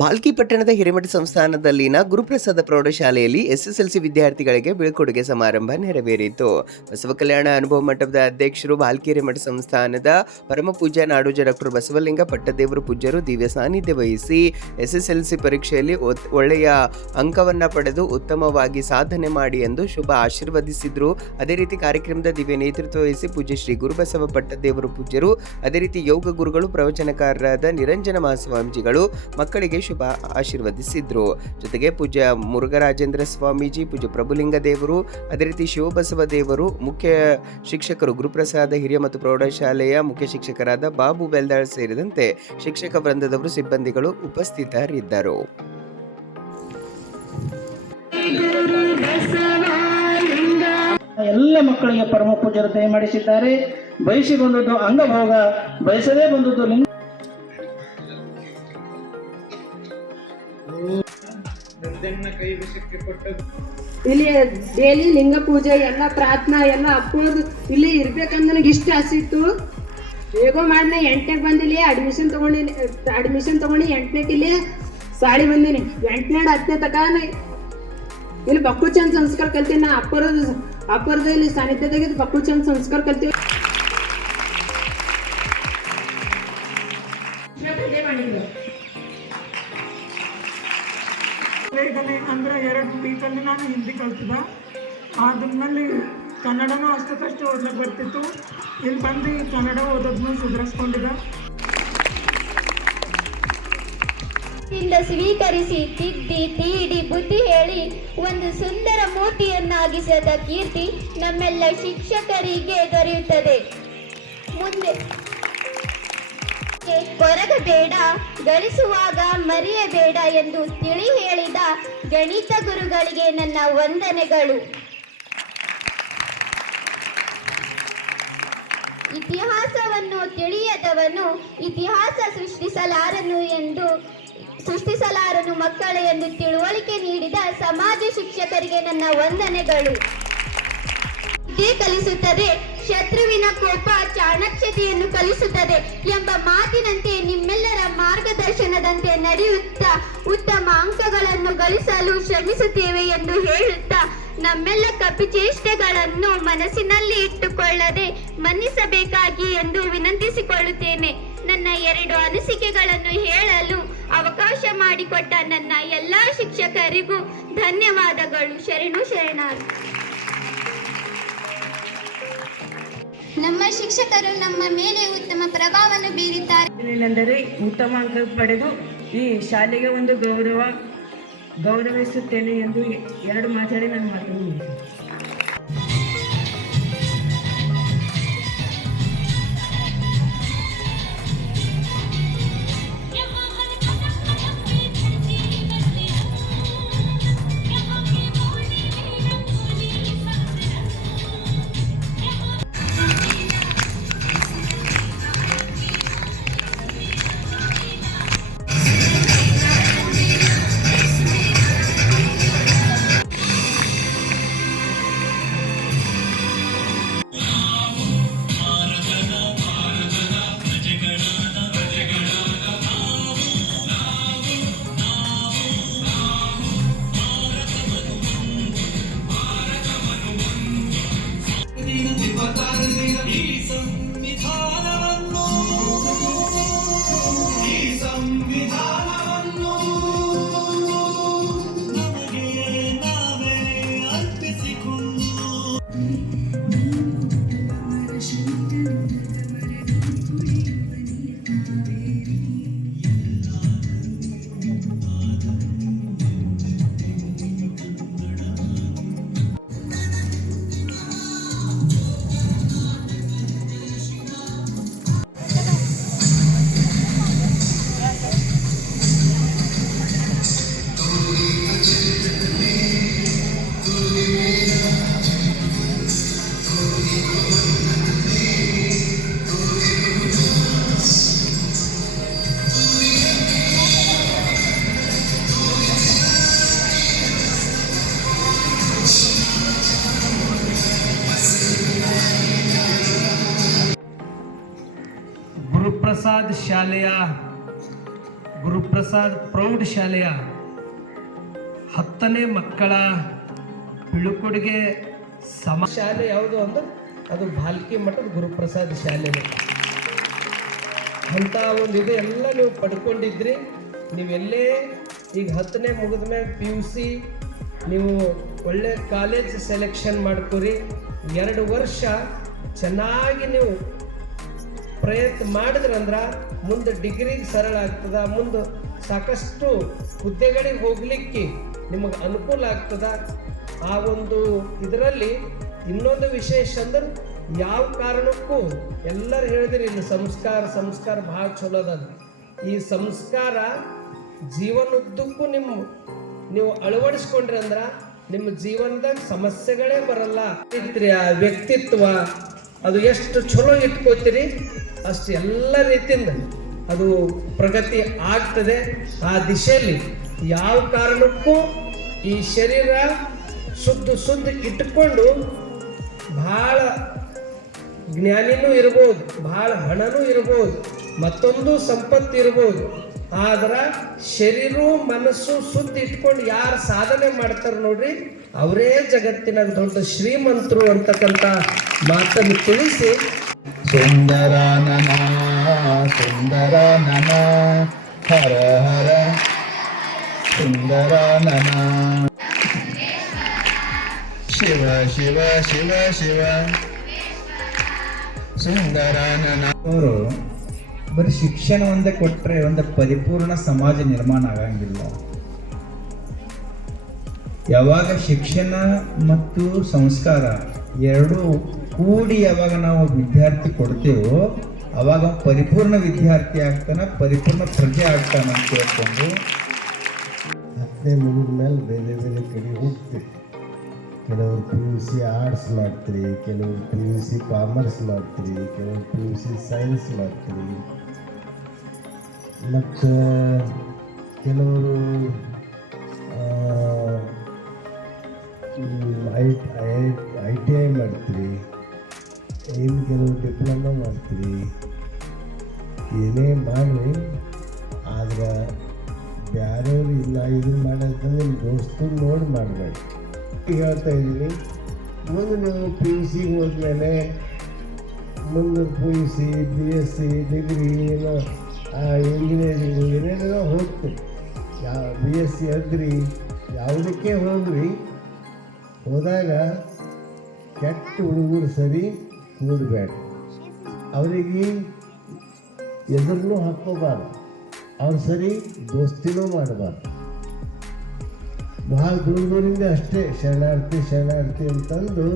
ಬಾಲ್ಕಿ ಪಟ್ಟಣದ ಹಿರೇಮಠ ಸಂಸ್ಥಾನದಲ್ಲಿನ ಗುರುಪ್ರಸಾದ ಪ್ರೌಢಶಾಲೆಯಲ್ಲಿ ಎಸ್ಎಸ್ಎಲ್ಸಿ ವಿದ್ಯಾರ್ಥಿಗಳಿಗೆ ಬೀಳ್ಕೊಡುಗೆ ಸಮಾರಂಭ ನೆರವೇರಿತು. ಬಸವ ಕಲ್ಯಾಣ ಅನುಭವ ಮಂಟಪದ ಅಧ್ಯಕ್ಷರು ಬಾಲ್ಕಿ ಹಿರೇಮಠ ಸಂಸ್ಥಾನದ ಪರಮಪೂಜ್ಯ ನಾಡೋಜ ಡಾಕ್ಟರ್ ಬಸವಲಿಂಗ ಪಟ್ಟದೇವರು ಪೂಜ್ಯರು ದಿವ್ಯ ಸಾನ್ನಿಧ್ಯ ವಹಿಸಿ ಎಸ್ಎಸ್ಎಲ್ಸಿ ಪರೀಕ್ಷೆಯಲ್ಲಿ ಒಳ್ಳೆಯ ಅಂಕವನ್ನ ಪಡೆದು ಉತ್ತಮವಾಗಿ ಸಾಧನೆ ಮಾಡಿ ಎಂದು ಶುಭ ಆಶೀರ್ವದಿಸಿದ್ರು. ಅದೇ ರೀತಿ ಕಾರ್ಯಕ್ರಮದ ದಿವ್ಯ ನೇತೃತ್ವ ವಹಿಸಿ ಪೂಜ್ಯ ಶ್ರೀ ಗುರುಬಸವ ಪಟ್ಟದೇವರು ಪೂಜ್ಯರು, ಅದೇ ರೀತಿ ಯೋಗ ಗುರುಗಳು, ಪ್ರವಚನಕಾರರಾದ ನಿರಂಜನ ಮಹಾಸ್ವಾಮೀಜಿಗಳು ಮಕ್ಕಳಿಗೆ ಶುಭ ಆಶೀರ್ವದಿಸಿದ್ರು. ಜೊತೆಗೆ ಪೂಜ್ಯ ಮುರುಘರಾಜೇಂದ್ರ ಸ್ವಾಮೀಜಿ, ಪೂಜ್ಯ ಪ್ರಭುಲಿಂಗ ದೇವರು, ಅದೇ ರೀತಿ ಶಿವಬಸವ ದೇವರು, ಮುಖ್ಯ ಶಿಕ್ಷಕರು ಗುರುಪ್ರಸಾದ ಹಿರಿಯ ಮತ್ತು ಪ್ರೌಢಶಾಲೆಯ ಮುಖ್ಯ ಶಿಕ್ಷಕರಾದ ಬಾಬು ಬೆಲ್ದಾಳ್ ಸೇರಿದಂತೆ ಶಿಕ್ಷಕ ವೃಂದದವರು, ಸಿಬ್ಬಂದಿಗಳು ಉಪಸ್ಥಿತರಿದ್ದರು. ಎಲ್ಲ ಮಕ್ಕಳಿಗೆ ಪರಮ ಪೂಜ್ಯರು ದಯಮಾಡಿಸಿದ್ದಾರೆ. ಬಯಸಿ ಬಂದದ್ದು ಅಂಗಭೋಗ, ಬಯಸದೇ ಬಂದದ್ದು ಲಿಂಗ. ಇಲ್ಲಿ ಡೈಲಿ ಲಿಂಗ ಪೂಜೆ ಎಲ್ಲ ಪ್ರಾರ್ಥನಾ ಎಲ್ಲ ಅಪ್ಪಳದು ಇಲ್ಲಿ ಇರ್ಬೇಕಂತ ನನಗೆ ಇಷ್ಟ ಆಸಿತ್ತು. ಹೇಗೋ ಮಾಡಿನ 8ನೇಗೆ ಬಂದಿಲ್ಲಿ ಅಡ್ಮಿಷನ್ ತಗೊಂಡು 8ನೇಗೆ ಇಲ್ಲಿ ಸಾಡಿ ಬಂದೀನಿ. 8ನೇ 10ನೇ ತಕ ಇಲ್ಲಿ ಬಕ್ಕು ಚಂದ ಸಂಸ್ಕಾರ ಕಲ್ತೀನಿ. ನಾ ಅಪ್ಪರದು ಇಲ್ಲಿ ಸಾನ್ನಿಧ್ಯದಾಗ ಬಕ್ಕು ಚಂದ ಸಂಸ್ಕಾರ ಕಲ್ತೀವಿ. ಅಂದರೆ 2 ವೀಕಲ್ಲಿ ನಾನು ಹಿಂದಿ ಕಲ್ತಿದ್ದ. ಆದ್ಮೇಲೆ ಕನ್ನಡನೂ ಅಷ್ಟಕ್ಕಷ್ಟು ಓದ್ಲಿಕ್ಕೆ ಬರ್ತಿತ್ತು. ಇಲ್ಲಿ ಬಂದು ಕನ್ನಡ ಓದೋದನ್ನು ಸುಧಾರಿಸ್ಕೊಂಡಿದ್ದ. ಸ್ವೀಕರಿಸಿ ತಿದ್ದಿ ತೀಡಿ ಬುದ್ಧಿ ಹೇಳಿ ಒಂದು ಸುಂದರ ಮೂರ್ತಿಯನ್ನಾಗಿಸಿದ ಕೀರ್ತಿ ನಮ್ಮೆಲ್ಲ ಶಿಕ್ಷಕರಿಗೆ ದೊರೆಯುತ್ತದೆ. ಮುಂದೆ ಕೊರಗಬೇಡ, ಗಳಿಸುವಾಗ ಮರೆಯಬೇಡ ಎಂದು ತಿಳಿ ಹೇಳಿದ ಗಣಿತ ಗುರುಗಳಿಗೆ ನನ್ನ ವಂದನೆಗಳು. ಇತಿಹಾಸವನ್ನು ತಿಳಿಯದವನು ಇತಿಹಾಸ ಸೃಷ್ಟಿಸಲಾರನು ಮಕ್ಕಳೇ ಎಂದು ತಿಳುವಳಿಕೆ ನೀಡಿದ ಸಮಾಜ ಶಿಕ್ಷಕರಿಗೆ ನನ್ನ ವಂದನೆಗಳು. ಇದೇ ಕಲಿಸುತ್ತದೆ, ಶತ್ರುವಿನ ಕೋಪ ಚಾಣಕ್ಷತೆಯನ್ನು ಕಲಿಸುತ್ತದೆ ಎಂಬ ಮಾತಿನಂತೆ ನಿಮ್ಮೆಲ್ಲರ ಮಾರ್ಗದರ್ಶನದಂತೆ ನಡೆಯುತ್ತಾ ಉತ್ತಮ ಅಂಕಗಳನ್ನು ಗಳಿಸಲು ಶ್ರಮಿಸುತ್ತೇವೆ ಎಂದು ಹೇಳುತ್ತಾ ನಮ್ಮೆಲ್ಲ ಕಪಿಚೇಷ್ಟೆಗಳನ್ನು ಮನಸ್ಸಿನಲ್ಲಿ ಇಟ್ಟುಕೊಳ್ಳದೆ ಮನ್ನಿಸಬೇಕಾಗಿ ಎಂದು ವಿನಂತಿಸಿಕೊಳ್ಳುತ್ತೇನೆ. ನನ್ನ 2 ಅನಿಸಿಕೆಗಳನ್ನು ಹೇಳಲು ಅವಕಾಶ ಮಾಡಿಕೊಟ್ಟ ನನ್ನ ಎಲ್ಲ ಶಿಕ್ಷಕರಿಗೂ ಧನ್ಯವಾದಗಳು. ಶರಣಾರ್ಥಿ. ನಮ್ಮ ಶಿಕ್ಷಕರು ನಮ್ಮ ಮೇಲೆ ಉತ್ತಮ ಪ್ರಭಾವವನ್ನು ಬೀರಿದ್ದಾರೆ. ಏನೆಂದರೆ ಉತ್ತಮ ಅಂಕ ಪಡೆದು ಈ ಶಾಲೆಗೆ ಒಂದು ಗೌರವಿಸುತ್ತೇನೆ ಎಂದು 2 ಮಾತಾಡಿ ನಾನು ಮಾತನಾಡುತ್ತೇನೆ. ಗುರುಪ್ರಸಾದ್ ಶಾಲೆಯ ಗುರುಪ್ರಸಾದ್ ಪ್ರೌಢಶಾಲೆಯ 10ನೇ ಮಕ್ಕಳ ಬೀಳ್ಕೊಡುಗೆ ಶಾಲೆ ಯಾವುದು ಅಂದ್ರೆ ಅದು ಭಾಲ್ಕಿ ಮಠದ ಗುರುಪ್ರಸಾದ್ ಶಾಲೆ. ಅಂತ ಒಂದು ಇದು ಎಲ್ಲ ನೀವು ಪಡ್ಕೊಂಡಿದ್ರಿ. ನೀವೆಲ್ಲೇ ಈಗ 10ನೇ ಮುಗಿದ ಮೇಲೆ PUC ನೀವು ಒಳ್ಳೆ ಕಾಲೇಜ್ ಸೆಲೆಕ್ಷನ್ ಮಾಡ್ಕೊರಿ. 2 ವರ್ಷ ಚೆನ್ನಾಗಿ ನೀವು ಪ್ರಯತ್ನ ಮಾಡಿದ್ರಂದ್ರೆ ಮುಂದೆ ಡಿಗ್ರಿಗೆ ಸರಳ ಆಗ್ತದ. ಮುಂದೆ ಸಾಕಷ್ಟು ಹುದ್ದೆಗಳಿಗೆ ಹೋಗ್ಲಿಕ್ಕೆ ನಿಮಗೆ ಅನುಕೂಲ ಆಗ್ತದ. ಆ ಒಂದು ಇದರಲ್ಲಿ ಇನ್ನೊಂದು ವಿಶೇಷ ಅಂದ್ರೆ ಯಾವ ಕಾರಣಕ್ಕೂ ಎಲ್ಲರೂ ಹೇಳಿದ್ರಿ ಇಲ್ಲಿ ಸಂಸ್ಕಾರ ಭಾಳ ಚಲೋ ಅದ. ಈ ಸಂಸ್ಕಾರ ಜೀವನದುದ್ದಕ್ಕೂ ನೀವು ಅಳವಡಿಸ್ಕೊಂಡ್ರಿ ಅಂದ್ರೆ ನಿಮ್ಮ ಜೀವನದಾಗ ಸಮಸ್ಯೆಗಳೇ ಬರಲ್ಲ. ವ್ಯಕ್ತಿತ್ವ ಅದು ಎಷ್ಟು ಚಲೋ ಇಟ್ಕೋತೀರಿ ಅಷ್ಟು ಎಲ್ಲ ರೀತಿಯಿಂದ ಅದು ಪ್ರಗತಿ ಆಗ್ತದೆ. ಆ ದಿಶೆಯಲ್ಲಿ ಯಾವ ಕಾರಣಕ್ಕೂ ಈ ಶರೀರ ಶುದ್ಧ ಇಟ್ಟುಕೊಂಡು ಭಾಳ ಜ್ಞಾನಿನೂ ಇರ್ಬೋದು, ಭಾಳ ಹಣನೂ ಇರ್ಬೋದು, ಮತ್ತೊಂದು ಸಂಪತ್ತು ಇರ್ಬೋದು. ಆದ್ರೆ ಶರೀರ ಮನಸ್ಸು ಶುದ್ಧ ಇಟ್ಕೊಂಡು ಯಾರು ಸಾಧನೆ ಮಾಡ್ತಾರೆ ನೋಡ್ರಿ ಅವರೇ ಜಗತ್ತಿನ ದೊಡ್ಡ ಶ್ರೀಮಂತರು ಅಂತಕ್ಕಂಥ ಮಾತನ್ನು ತಿಳಿಸಿ ಸುಂದರ ನನ ಹರ ಹರ ಸುಂದರ ನನ ಶಿವ ಶಿವ ಶಿವ ಶಿವ ಸುಂದರ ನನ. ಅವರು ಬರೀ ಶಿಕ್ಷಣ ಒಂದೇ ಕೊಟ್ಟರೆ ಒಂದು ಪರಿಪೂರ್ಣ ಸಮಾಜ ನಿರ್ಮಾಣ ಆಗಂಗಿಲ್ಲ. ಯಾವಾಗ ಶಿಕ್ಷಣ ಮತ್ತು ಸಂಸ್ಕಾರ ಎರಡೂ ಕೂಡಿ ಯಾವಾಗ ನಾವು ವಿದ್ಯಾರ್ಥಿ ಕೊಡ್ತೇವೋ ಅವಾಗ ಪರಿಪೂರ್ಣ ವಿದ್ಯಾರ್ಥಿ ಆಗ್ತಾನೆ, ಪರಿಪೂರ್ಣ ಪ್ರಜೆ ಆಗ್ತಾನೆ ಅಂತ ಹೇಳ್ಕೊಂಡು 10ನೇ ಮುಗಿದ ಮೇಲೆ ಬೇರೆ ಬೇರೆ ಕಡೆ ಹೋಗ್ತೀವಿ. ಕೆಲವರು PUC ಆರ್ಟ್ಸ್ ಮಾಡ್ತೀರಿ, ಕೆಲವರು PUC ಕಾಮರ್ಸ್ ಮಾಡ್ತೀರಿ, ಕೆಲವರು PUC ಸೈನ್ಸ್ ಮಾಡ್ತೀರಿ, ಮತ್ತು ಕೆಲವರು ITI ಮಾಡ್ತೀರಿ, ಇನ್ನು ಕೆಲವರು ಡಿಪ್ಲೊಮಾ ಮಾಡ್ತೀರಿ. ಏನೇ ಮಾಡಿರಿ ಆದ್ರೆ ಬೇರೆಯವ್ರು ಇಲ್ಲ ಇದನ್ನು ಮಾಡೋದಂದ್ರೆ ನಿಮ್ಮ ದೋಸ್ತರು ನೋಡಿ ಮಾಡಬೇಡಿ. ಹೇಳ್ತಾ ಇದ್ದೀನಿ, ಮುಂದೆ ನೀವು PUC ಹೋದ್ಮೇಲೆ ಮುಂದೆ PUC BSc ಡಿಗ್ರಿ ಏನೋ ಇಂಜಿನಿಯರಿಂಗು ಏನೇನೋ ಹೋಗ್ತೀವಿ. BSc ಅಗ್ರಿ ಯಾವುದಕ್ಕೆ ಹೋದಾಗ ಕೆಟ್ಟ ಹುಡುಗರು ಸರಿ ಕೂಡಬೇಡ. ಅವರಿಗೆ ಎದುರನ್ನೂ ಹಾಕ್ಕೋಬಾರ್ದು, ಅವ್ರು ಸರಿ ದೋಸ್ತಿನೂ ಮಾಡಬಾರ್ದು. ಭಾಳ ದೂರದಿಂದ ಅಷ್ಟೇ ಶರಣಾರ್ಥಿ ಅಂತಂದು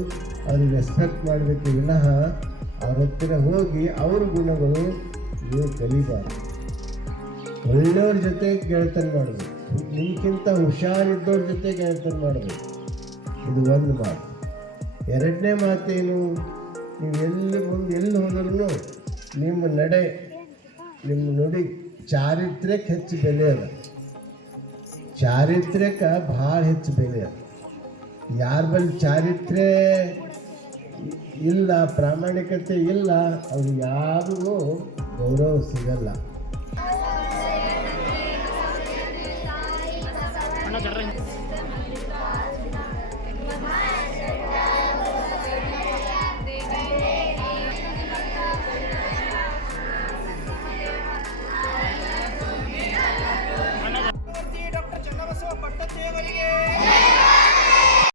ಅವ್ರಿಗೆ ರೆಸ್ಪೆಕ್ಟ್ ಮಾಡಬೇಕು ವಿನಃ ಅವ್ರ ಹತ್ತಿರ ಹೋಗಿ ಅವ್ರ ಗುಣಗಳು ನೀವು ಕಲಿಬಾರ್ದು. ಒಳ್ಳೆಯವ್ರ ಜೊತೆ ಗೆಳೆತನ ಮಾಡಬೇಕು, ನಿಮ್ಗಿಂತ ಹುಷಾರಿದ್ದವ್ರ ಜೊತೆ ಗೆಳೆತನ ಮಾಡಬೇಕು. ಇದು ಒಂದು ಮಾತು. ಎರಡನೇ ಮಾತೇನು, ನೀವು ಎಲ್ಲಿ ಹೋದ್ರೂ ನಿಮ್ಮ ನಡೆ, ನಿಮ್ಮ ನುಡಿ ಚಾರಿತ್ರ್ಯಕ್ಕೆ ಹೆಚ್ಚು ಬೆಲೆ ಅದ. ಚಾರಿತ್ರ್ಯಕ್ಕೆ ಭಾಳ ಹೆಚ್ಚು ಬೆಲೆ ಅದ. ಯಾರ ಬಳಿ ಚಾರಿತ್ರ್ಯ ಇಲ್ಲ, ಪ್ರಾಮಾಣಿಕತೆ ಇಲ್ಲ, ಅವ್ರಿಗೆ ಯಾರಿಗೂ ಗೌರವ ಸಿಗಲ್ಲ. ಡಾಕ್ಟರ್ ಚನ್ನಬಸವ ಪಟ್ಟದೇವರಿಗೆ